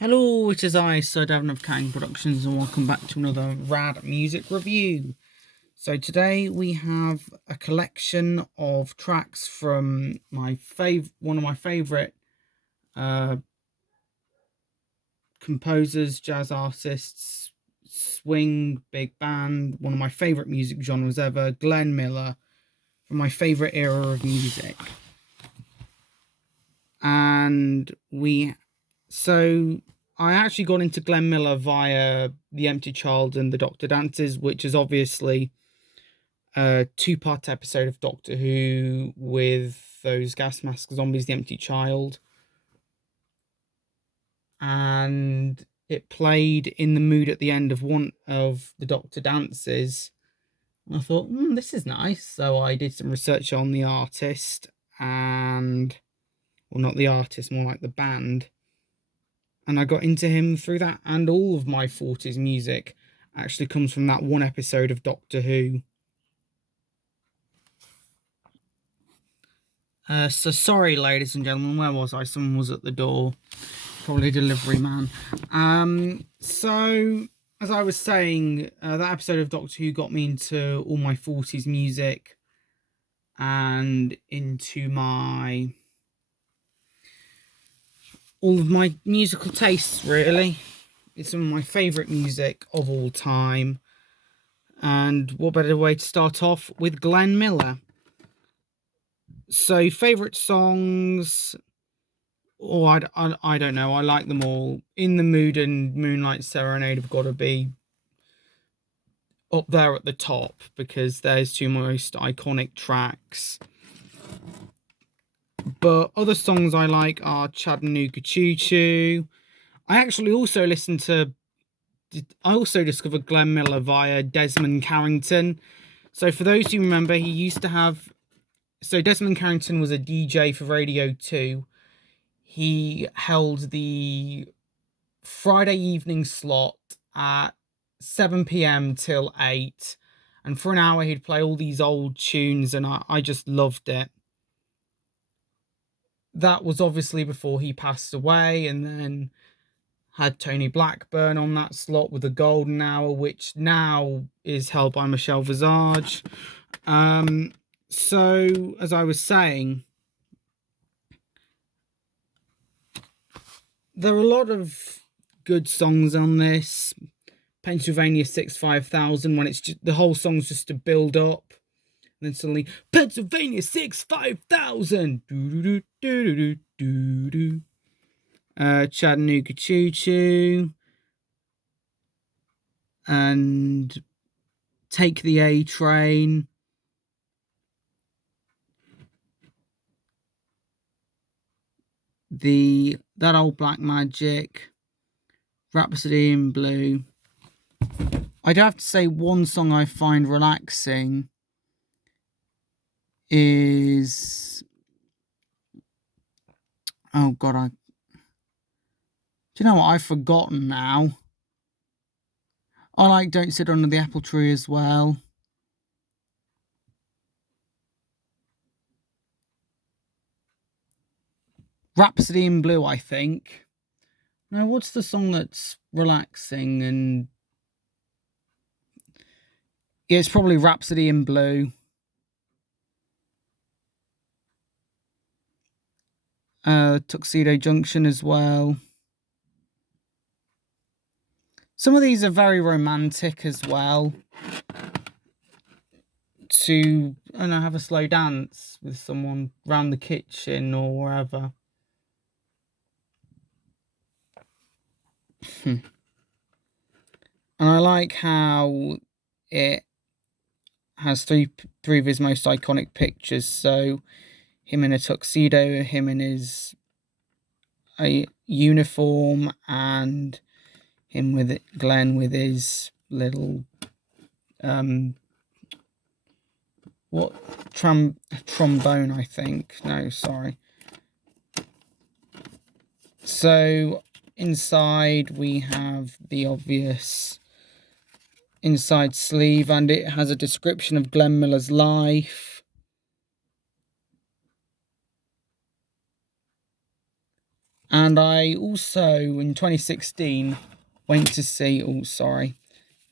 Hello, it is I, Sir Davin of Kang Productions, and welcome back to another Rad Music Review. So today we have a collection of tracks from one of my favourite composers, jazz artists, swing, big band, one of my favourite music genres ever, Glenn Miller, from my favourite era of music. I actually got into Glenn Miller via The Empty Child and The Doctor Dances, which is obviously a two-part episode of Doctor Who with those gas mask zombies, The Empty Child. And it played in the mood at the end of one of the Doctor Dances. And I thought, this is nice. So I did some research on the artist well, not the artist, more like the band. And I got into him through that, and all of my 40s music actually comes from that one episode of Doctor Who. So sorry, ladies and gentlemen, where was I? Someone was at the door, probably a delivery man. So as I was saying, that episode of Doctor Who got me into all my 40s music and into all of my musical tastes, really. It's some of my favourite music of all time. And what better way to start off with Glenn Miller? So, favourite songs... Oh, I don't know. I like them all. In the Mood and Moonlight Serenade have got to be up there at the top, because there's two most iconic tracks. But other songs I like are Chattanooga Choo Choo. I also discovered Glenn Miller via Desmond Carrington. So for those who remember, he used to have... So Desmond Carrington was a DJ for Radio 2. He held the Friday evening slot at 7 p.m. till 8. And for an hour, he'd play all these old tunes, and I just loved it. That was obviously before he passed away, and then had Tony Blackburn on that slot with the Golden Hour, which now is held by Michelle Visage. So, as I was saying, there are a lot of good songs on this. Pennsylvania 65000, when it's just, the whole song's just to build up. And then suddenly, Pennsylvania 65000! Do-do-do-do-do-do-do. Chattanooga Choo Choo. And Take the A Train. That Old Black Magic. Rhapsody in Blue. I'd have to say one song I find relaxing is... Oh God, do you know what? I've forgotten now. I like Don't Sit Under the Apple Tree as well. Rhapsody in Blue, I think. Now, what's the song that's relaxing? And yeah, it's probably Rhapsody in Blue. Tuxedo Junction as well. Some of these are very romantic as well. To, I don't know, have a slow dance with someone round the kitchen or wherever. And I like how it has three of his most iconic pictures. So him in a tuxedo, him in his uniform, and him with it, Glenn with his little trombone, I think. No, sorry. So inside we have the obvious inside sleeve, and it has a description of Glenn Miller's life. And I also, in 2016, went to see,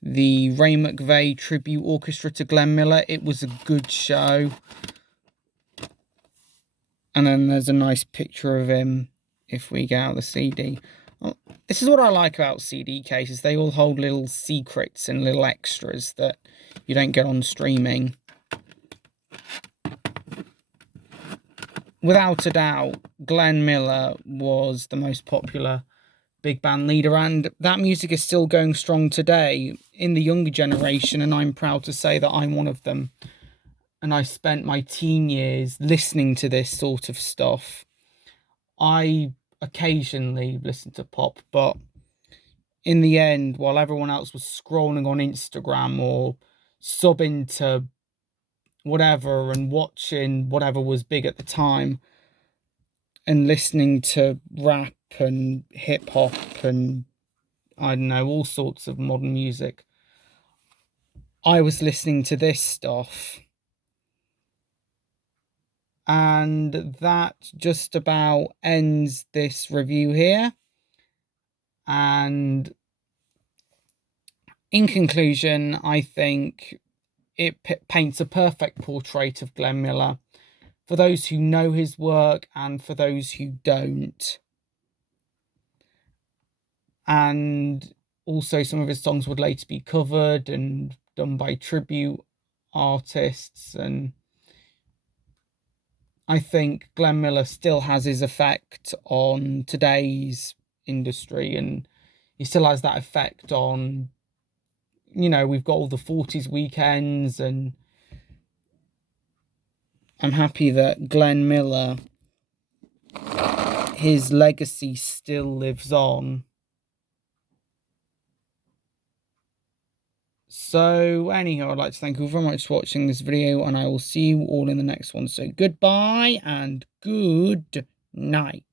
the Ray McVeigh Tribute Orchestra to Glenn Miller. It was a good show. And then there's a nice picture of him if we get out the CD. Well, this is what I like about CD cases. They all hold little secrets and little extras that you don't get on streaming. Without a doubt, Glenn Miller was the most popular big band leader, and that music is still going strong today in the younger generation, and I'm proud to say that I'm one of them. And I spent my teen years listening to this sort of stuff. I occasionally listen to pop, but in the end, while everyone else was scrolling on Instagram or subbing to whatever and watching whatever was big at the time and listening to rap and hip hop and I don't know, all sorts of modern music, I was listening to this stuff. And that just about ends this review here. And in conclusion, I think it paints a perfect portrait of Glenn Miller for those who know his work and for those who don't. And also some of his songs would later be covered and done by tribute artists, and I think Glenn Miller still has his effect on today's industry, and he still has that effect on, you know, we've got all the 40s weekends, and I'm happy that Glenn Miller, his legacy still lives on. So anyhow, I'd like to thank you very much for watching this video, and I will see you all in the next one. So goodbye and good night.